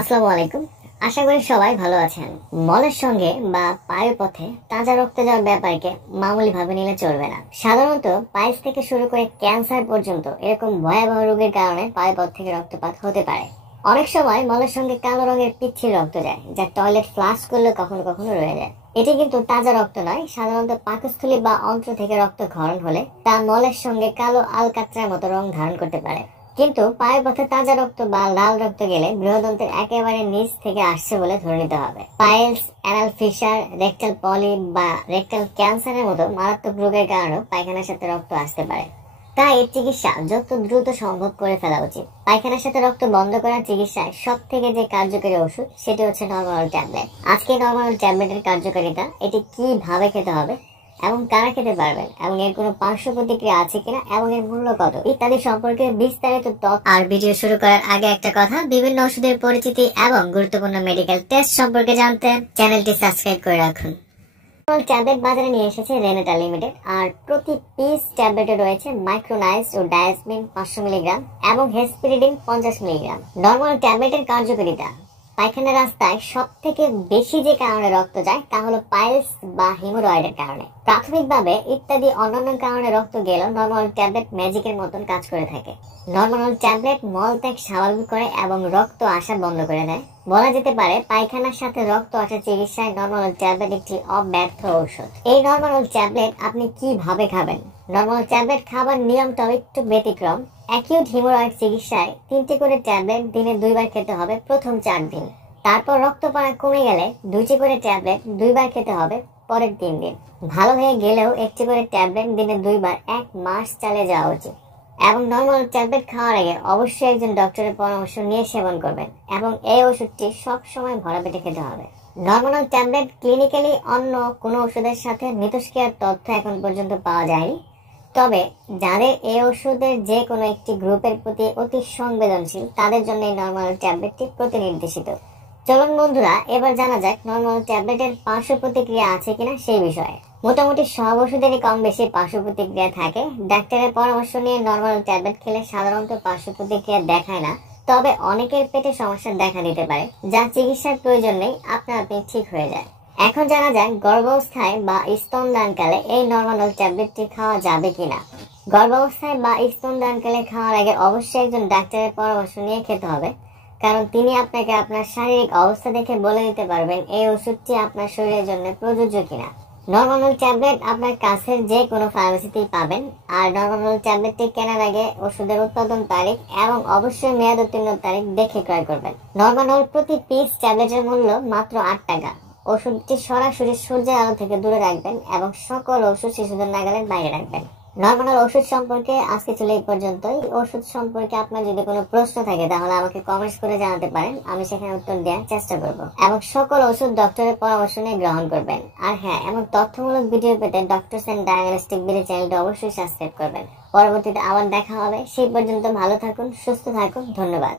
আসসালামু আলাইকুম। আশা করি সবাই ভালো আছেন। মলের সঙ্গে বা পায়ের পথে তাজা রক্ত যাওয়ার ব্যাপারকে মামুলি ভাবে নিলে চলবে না। সাধারণত পাইলস থেকে শুরু করে ক্যান্সার পর্যন্ত এরকম ভয়াবহ রোগের কারণে পায়ের পথ থেকে রক্তপাত হতে পারে। অনেক সময় মলের সঙ্গে কালো রঙের পিচ্ছিল রক্ত যায়, যা টয়লেট ফ্লাশ করলে কখনো কখনো রয়ে যায়। এটি কিন্তু তাজা রক্ত নয়। সাধারণত পাকস্থলী বা অন্ত্র থেকে রক্ত ক্ষরণ হলে তা মলের সঙ্গে কালো আলকাত্রার মতো রং ধারণ করতে পারে। কিন্তু পায়ের পথে তাজা রক্ত বা লাল রক্ত গেলে বৃহদন্তের একেবারে নিচ থেকে আসছে বলে ধরে নিতে হবে। Piles, anal fisher, rectal polyp বা রেকটাল ক্যান্সারের মতো মারাত্মক রোগের কারণেও পায়খানার সাথে রক্ত আসতে পারে। তাই এর চিকিৎসা যত দ্রুত সম্ভব করে ফেলা উচিত। পায়খানার সাথে রক্ত বন্ধ করার চিকিৎসায় সব থেকে যে কার্যকরী ওষুধ সেটি হচ্ছে নরমাল ট্যাবলেট। আজকে নরমাল ট্যাবলেটের কার্যকারিতা, এটি কিভাবে খেতে হবে এবং কারা খেতে পারবেন এবং এর কোনো পার্শ্ব প্রতিক্রিয়া আছে কিনা এবং এর মূল্য কত ইত্যাদি সম্পর্কে বিস্তারিত তথ্য। আর ভিডিও শুরু করার আগে একটা কথা, বিভিন্ন ওষুধের পরিচিতি এবং গুরুত্বপূর্ণ মেডিকেল টেস্ট সম্পর্কে জানতে চ্যানেলটি সাবস্ক্রাইব করে রাখুন। ট্যাবলেট বাজারে নিয়ে এসেছে রেনেটা লিমিটেড, আর প্রতি পিস ট্যাবলেটে রয়েছে মাইক্রোনাইজড ও ডায়াসমিন 500 মিলিগ্রাম এবং হেসপিরিডিন 50 মিলিগ্রাম। নরমাল ট্যাবলেটের কার্যকারিতা, পায়খানা রাস্তায় সব থেকে বেশি যে কারণে রক্ত যায় তা হলো পাইলস বা হিমোরয়েডের কারণে। প্রাথমিকভাবে ইত্যাদি অন্যান্য কারণে রক্ত গেলেও নরমাল ট্যাবলেট ম্যাজিকের মতন কাজ করে থাকে। নরমাল ট্যাবলেট মলত্যাগ স্বাভাবিক করে এবং রক্ত আসা বন্ধ করে দেয়। বলা যেতে পারে পায়খানার সাথে রক্ত আসা চিকিৎসায় নরমাল ট্যাবলেট একটি অব্যর্থ ঔষধ। এই নরমাল ট্যাবলেট আপনি কিভাবে খাবেন? নরমাল ট্যাবলেট খাবার নিয়মটা একটু ব্যতিক্রম। অ্যাকিউট হিমোরয়েড চিকিৎসায় 3টি করে ট্যাবলেট দিনে 2 বার খেতে হবে প্রথম 4 দিন। তারপর রক্তপাড়া কমে গেলে 2টি করে ট্যাবলেট 2 বার খেতে হবে পরের 3 দিন। ভালো হয়ে গেলেও 1টি করে ট্যাবলেট দিনে 2 বার 1 মাস চালিয়ে যাওয়া উচিত। এবং নরমাল ট্যাবলেট খাওয়ার আগে অবশ্যই একজন ডক্টরের পরামর্শ নিয়ে সেবন করবেন এবং এই ওষুধটি সব সময় ভরা পেটে খেতে হবে। নরমাল ট্যাবলেট ক্লিনিক্যালি অন্য কোনো ওষুধের সাথে মিথস্ক্রিয়ার তথ্য এখন পর্যন্ত পাওয়া যায়নি। তবে যাদের এই ওষুধের যে কোনো একটি গ্রুপের প্রতি অতি সংবেদনশীল তাদের জন্য এই নরমাল ট্যাবলেটটি প্রতিনির্দেশিত। চলুন বন্ধুরা, এবার জানা যাক নরমাল ট্যাবলেটের পার্শ্ব প্রতিক্রিয়া আছে কিনা সেই বিষয়ে। মোটামুটি সব ওষুধেরই কম বেশি পার্শ্ব প্রতিক্রিয়া থাকে। ডাক্তারের পরামর্শ নিয়ে নরমাল ট্যাবলেট খেলে সাধারণত পার্শ্ব প্রতিক্রিয়া দেখায় না, তবে অনেকের পেটে সমস্যা দেখা দিতে পারে যা চিকিৎসার প্রয়োজন নেই, আপনা আপনি ঠিক হয়ে যায়। এখন জানা যাক গর্ভাবস্থায় বা স্তনদানকালে এই নরমাল ট্যাবলেটটি খাওয়া যাবে কিনা। গর্ভাবস্থায় বা স্তনদানকালে খাওয়ার আগে অবশ্যই একজন ডাক্তারের পরামর্শ নিয়ে খেতে হবে, কারণ তিনি আপনাকে আপনার শারীরিক অবস্থা দেখে বলে দিতে পারবেন এই ওষুধটি আপনার শরীরের জন্য প্রযোজ্য কিনা। নরমাল ট্যাবলেট আপনার কাছের যে কোনো ফার্মেসিতেই পাবেন। আর নরমাল ট্যাবলেটটি কেনার আগে ওষুধের উৎপাদন তারিখ এবং অবশ্যই মেয়াদ উত্তীর্ণ তারিখ দেখে ক্রয় করবেন। নরমাল প্রতি পিস ট্যাবলেটের মূল্য মাত্র 8 টাকা। ওষুধটি সরাসরি সূর্যের আলো থেকে দূরে রাখবেন এবং সকল ওষুধ শিশুদের নাগালের বাইরে রাখবেন। নরমাল ওষুধ সম্পর্কে আজকে ছিল এই পর্যন্তই। ওষুধ সম্পর্কে আপনার যদি কোনো প্রশ্ন থাকে তাহলে আমাকে কমেন্টস করে জানাতে পারেন, আমি সেখানে উত্তর দেওয়ার চেষ্টা করব। এবং সকল ওষুধ ডক্টরের পরামর্শ নিয়ে গ্রহণ করবেন। আর হ্যাঁ, এমন তথ্যমূলক ভিডিও পেতে ডক্টরস এন্ড ডায়াগনস্টিক বিডি চ্যানেলটি অবশ্যই সাবস্ক্রাইব করবেন। পরবর্তীতে আবার দেখা হবে। সেই পর্যন্ত ভালো থাকুন, সুস্থ থাকুন। ধন্যবাদ।